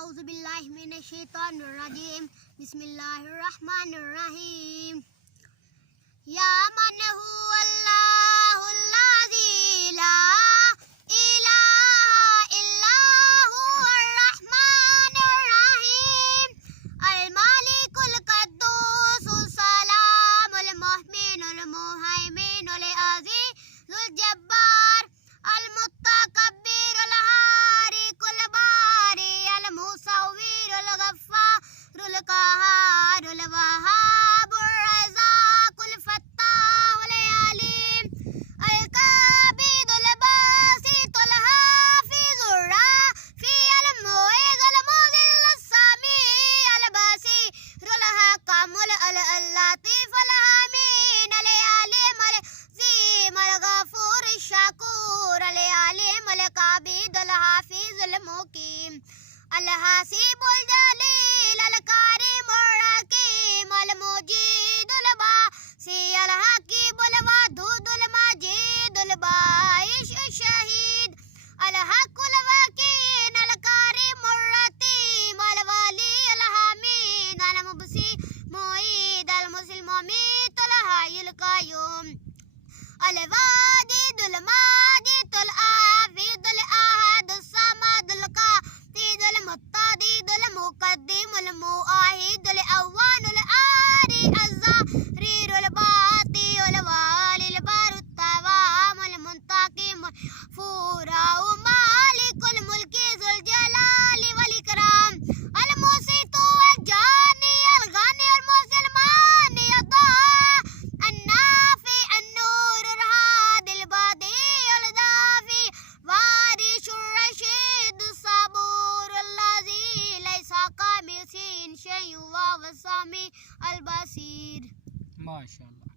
औज़ुबिल्लाहिमिनश्शैतानिर्रजीम बिस्मिल्लाहिर्रहमानिर्रहीम। या मन हुवल्लाहुल्लज़ी ला इलाहा इल्ला हुवर रहमानिर्रहीम। अल मालिकुल कुद्दूसुस सलामुल मुमिनुल मुहैमिनुल अज़ीज़ुल जब्बार अल मुतकब्बिरुल हारिकुल बारी अल मुसव्विरुल गफ्फारुल क़हारुल वहाबुर रज़्ज़ाक़ुल फ़त्ताहुल अलीम अल काबिदुल बासितुल हाफ़िज़ुर राफ़िउल मुइज़ुल मुज़िल्लुस समीउल बसीरुल हकीमुल लतीफ़ुल हमीद अल अलीम अल अज़ीम अल गफ़ूर शकूर अल अलीम अल काबिदुल हाफ़िज़ुल मुकीम अल हसीबुल जलील अल करीमुर रकीम अल मुजीदुल बासी अल हकीमुल वदूदुल मजीदुल बाइश शहीद अल हक़ुल वकील अल करीमुर रतीम अल वली अल हमीद अल मुबसी मुईद अल मुस्लिम मुमीतुल हय्युल क़य्यूम अल वाजिदुल माजिदुल आबिदुल अहदुस समदुल कातिदुल मुत्तदिदुल मुक़द्दिमुल मुआहिदुल अव्वलुल आखिर अज़्ज़ाहिरुल बातिनुल वालिल बरुत तवामुल मुंतक़िमुल फ़ुराउ मालिकुल मुल्कि ज़ुल जलाली वल इकराम अल मुसीतु वल जानी अल गनी अल मुहसिन मानी अद्दाह अन्नाफ़ि अन्नूरुल हादिल बदीउल दाफ़ी वारिशुर रशीदुस सबूरुल लज़ी लैसा कमिसिही शैउन व हुवस समीउल बसीर। माशाअल्लाह।